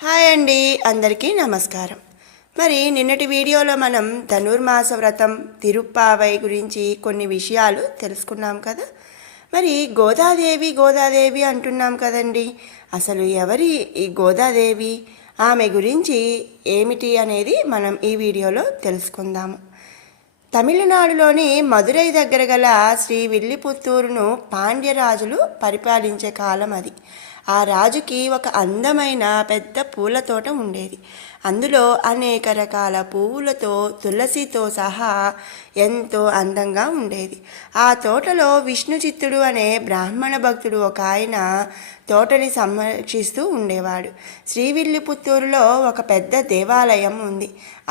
Hi అండి, అందరికీ నమస్కారం. మరి నిన్నటి వీడియోలో మనం ధనుర్మాస వ్రతం తిరుప్పావై గురించి కొన్ని విషయాలు తెలుసుకున్నాం కదా. మరి గోదాదేవి అంటున్నాం కదండి. అసలు ఎవరి ఈ గోదాదేవి, ఆమె గురించి ఏమిటి అనేది మనం ఈ వీడియోలో తెలుసుకుందాము. తమిళనాడులోని మదురై దగ్గర గల శ్రీ విల్లిపుత్తూరును పాండ్యరాజులు పరిపాలించే కాలం అది. ఆ రాజుకి ఒక అందమైన పెద్ద పూల తోట ఉండేది. అందులో అనేక రకాల పువ్వులతో తులసితో సహా ఎంతో అందంగా ఉండేది. ఆ తోటలో విష్ణుచిత్తుడు అనే బ్రాహ్మణ భక్తుడు ఒక ఆయన తోటని సంరక్షిస్తూ ఉండేవాడు. శ్రీవిల్లిపుత్తూరులో ఒక పెద్ద దేవాలయం ఉంది.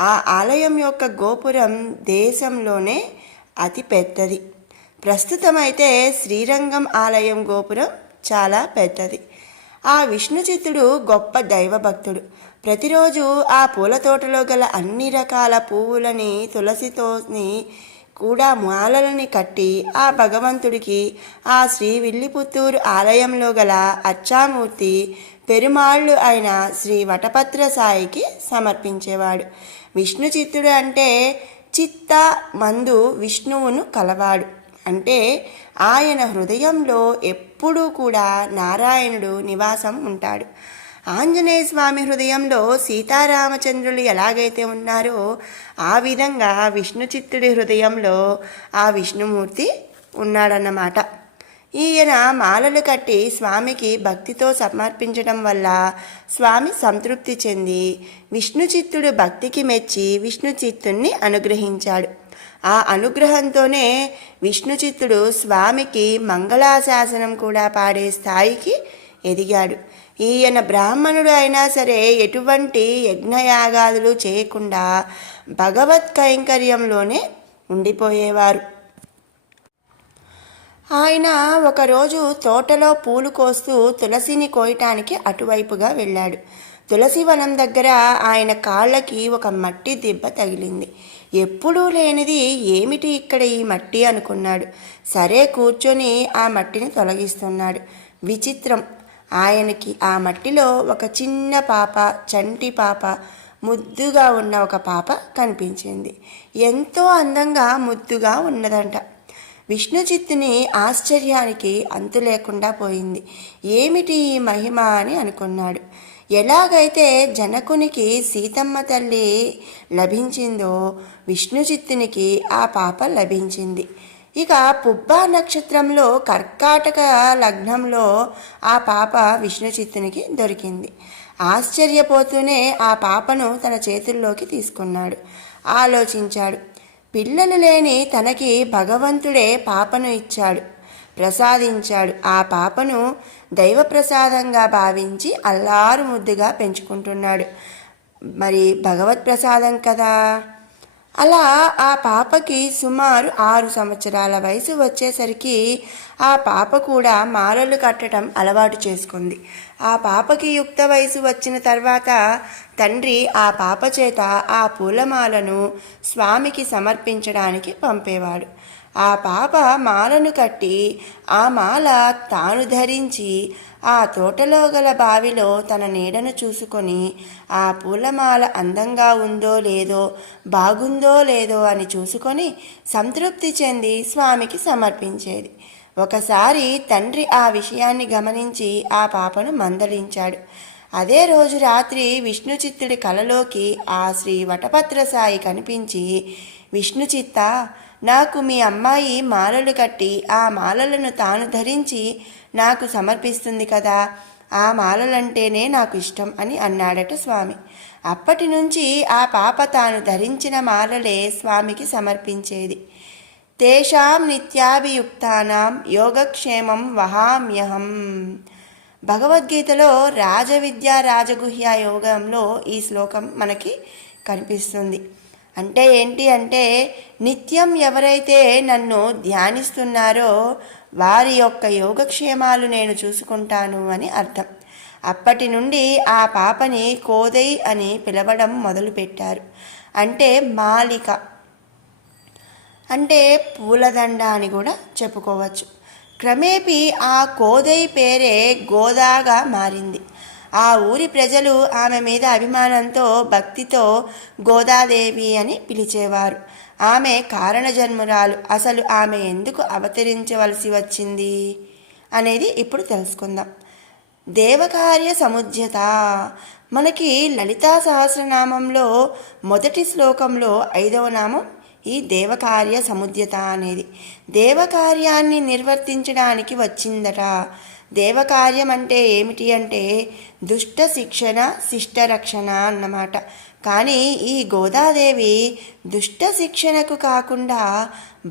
ఆ ఆలయం యొక్క గోపురం దేశంలోనే అతి పెద్దది. ప్రస్తుతమైతే శ్రీరంగం ఆలయం గోపురం చాలా పెద్దది. ఆ విష్ణుచిత్తుడు గొప్ప దైవభక్తుడు. ప్రతిరోజు ఆ పూల తోటలో గల అన్ని రకాల పువ్వులని తులసితోని కూడా మాలలని కట్టి ఆ భగవంతుడికి ఆ శ్రీ విల్లిపుత్తూరు ఆలయంలో గల అర్చామూర్తి పెరుమాళ్ళు అయిన శ్రీ వటపత్ర సాయికి సమర్పించేవాడు. విష్ణుచిత్తుడు అంటే చిత్త మందు విష్ణువును కలవాడు. అంటే ఆయన హృదయంలో ఎప్పుడూ కూడా నారాయణుడు నివాసం ఉంటాడు. ఆంజనేయ స్వామి హృదయంలో సీతారామచంద్రులు ఎలాగైతే ఉన్నారో ఆ విధంగా విష్ణుచిత్తుడి హృదయంలో ఆ విష్ణుమూర్తి ఉన్నాడన్నమాట. ఈయన మాలలు కట్టి స్వామికి భక్తితో సమర్పించడం వల్ల స్వామి సంతృప్తి చెంది విష్ణుచిత్తుడు భక్తికి మెచ్చి విష్ణుచిత్తుణ్ణి అనుగ్రహించాడు. ఆ అనుగ్రహంతోనే విష్ణుచిత్తుడు స్వామికి మంగళాశాసనం కూడా పాడే స్థాయికి ఎదిగాడు. ఈయన బ్రాహ్మణుడు అయినా సరే ఎటువంటి యజ్ఞయాగాదులు చేయకుండా భగవత్ కైంకర్యంలోనే ఉండిపోయేవారు. ఆయన ఒకరోజు తోటలో పూలు కోస్తూ తులసిని కోయటానికి అటువైపుగా వెళ్ళాడు. తులసి వనం దగ్గర ఆయన కాళ్ళకి ఒక మట్టి దెబ్బ తగిలింది. ఎప్పుడూ లేనిది ఏమిటి ఇక్కడ ఈ మట్టి అనుకున్నాడు. సరే కూర్చొని ఆ మట్టిని తొలగిస్తున్నాడు. విచిత్రం, ఆయనకి ఆ మట్టిలో ఒక చిన్న పాప, చంటి పాప, ముద్దుగా ఉన్న ఒక పాప కనిపించింది. ఎంతో అందంగా ముద్దుగా ఉన్నదంట. విష్ణుచిత్తుని ఆశ్చర్యానికి అంతు లేకుండా పోయింది. ఏమిటి ఈ మహిమ అని అనుకున్నాడు. ఎలాగైతే జనకునికి సీతమ్మ తల్లి లభించిందో విష్ణుచిత్తునికి ఆ పాప లభించింది. ఇక పుబ్బా నక్షత్రంలో కర్కాటక లగ్నంలో ఆ పాప విష్ణుచిత్తునికి దొరికింది. ఆశ్చర్యపోతూనే ఆ పాపను తన చేతుల్లోకి తీసుకున్నాడు. ఆలోచించాడు. పిల్లలు లేని తనకి భగవంతుడే పాపను ఇచ్చాడు, ప్రసాదించాడు. ఆ పాపను దైవప్రసాదంగా భావించి అల్లారు ముద్దుగా పెంచుకుంటున్నాడు. మరి భగవత్ ప్రసాదం కదా. అలా ఆ పాపకి సుమారు 6 సంవత్సరాల వయసు వచ్చేసరికి ఆ పాప కూడా మాలలు కట్టడం అలవాటు చేసుకుంది. ఆ పాపకి యుక్త వయసు వచ్చిన తర్వాత తండ్రి ఆ పాప చేత ఆ పూలమాలను స్వామికి సమర్పించడానికి పంపేవాడు. ఆ పాప మాలను కట్టి ఆ మాల తాను ధరించి ఆ తోటలో గల బావిలో తన నీడను చూసుకొని ఆ పూలమాల అందంగా ఉందో లేదో, బాగుందో లేదో అని చూసుకొని సంతృప్తి చెంది స్వామికి సమర్పించేది. ఒకసారి తండ్రి ఆ విషయాన్ని గమనించి ఆ పాపను మందలించాడు. అదే రోజు రాత్రి విష్ణుచిత్తుడి కలలోకి ఆ శ్రీ వటపత్ర సాయి కనిపించి, విష్ణుచిత్త, నాకు మీ అమ్మాయి మాలలు కట్టి ఆ మాలలను తాను ధరించి నాకు సమర్పిస్తుంది కదా, ఆ మాలలంటేనే నాకు ఇష్టం అని అన్నాడట స్వామి. అప్పటి నుంచి ఆ పాప తాను ధరించిన మాలలే స్వామికి సమర్పించేది. తేషాం నిత్యాభియుక్తానాం యోగక్షేమం వహామ్యహం. భగవద్గీతలో రాజవిద్యా రాజగుహ్య యోగంలో ఈ శ్లోకం మనకి కనిపిస్తుంది. అంటే ఏంటి అంటే, నిత్యం ఎవరైతే నన్ను ధ్యానిస్తున్నారో వారి యొక్క యోగక్షేమాలు నేను చూసుకుంటాను అని అర్థం. అప్పటి నుండి ఆ పాపని కోదై అని పిలవడం మొదలుపెట్టారు. అంటే మాలిక అంటే పూలదండ అని కూడా చెప్పుకోవచ్చు. క్రమేపీ ఆ కోదై పేరే గోదాగా మారింది. ఆ ఊరి ప్రజలు ఆమె మీద అభిమానంతో భక్తితో గోదాదేవి అని పిలిచేవారు. ఆమె కారణజన్మురాలు. అసలు ఆమె ఎందుకు అవతరించవలసి వచ్చింది అనేది ఇప్పుడు తెలుసుకుందాం. దేవకార్య సముద్యత. మనకి లలితా సహస్రనామంలో మొదటి శ్లోకంలో 5వ నామం ఈ దేవకార్య సముద్యత అనేది. దేవకార్యాన్ని నిర్వర్తించడానికి వచ్చిందట. దేవకార్యం అంటే ఏమిటి అంటే దుష్ట శిక్షణ శిష్ట రక్షణ అన్నమాట. కానీ ఈ గోదాదేవి దుష్ట శిక్షణకు కాకుండా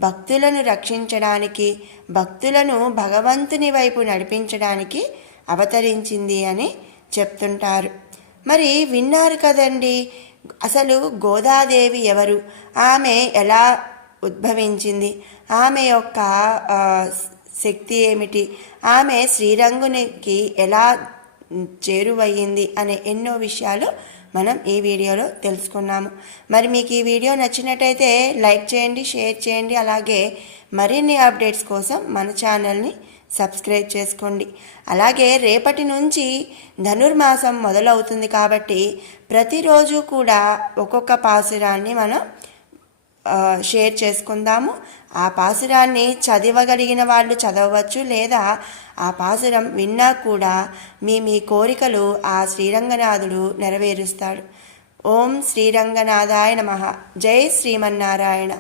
భక్తులను రక్షించడానికి, భక్తులను భగవంతుని వైపు నడిపించడానికి అవతరించింది అని చెప్తుంటారు. మరి విన్నారు కదండి, అసలు గోదాదేవి ఎవరు, ఆమె ఎలా ఉద్భవించింది, ఆమె యొక్క శక్తి ఏమిటి, ఆమె శ్రీరంగునికి ఎలా చేరువయ్యింది అనే ఎన్నో విషయాలు మనం ఈ వీడియోలో తెలుసుకున్నాము. మరి మీకు ఈ వీడియో నచ్చినట్టయితే లైక్ చేయండి, షేర్ చేయండి. అలాగే మరిన్ని అప్డేట్స్ కోసం మన ఛానల్ని సబ్స్క్రైబ్ చేసుకోండి. అలాగే రేపటి నుంచి ధనుర్మాసం మొదలవుతుంది కాబట్టి ప్రతిరోజు కూడా ఒక్కొక్క పాసురాన్ని మనం షేర్ చేసుకుందాము. ఆ పాసురాన్ని చదవగలిగిన వాళ్ళు చదవచ్చు, లేదా ఆ పాసురం విన్నా కూడా మీ కోరికలు ఆ శ్రీరంగనాథుడు నెరవేరుస్తాడు. ఓం శ్రీరంగనాథాయ నమః. జై శ్రీమన్నారాయణ.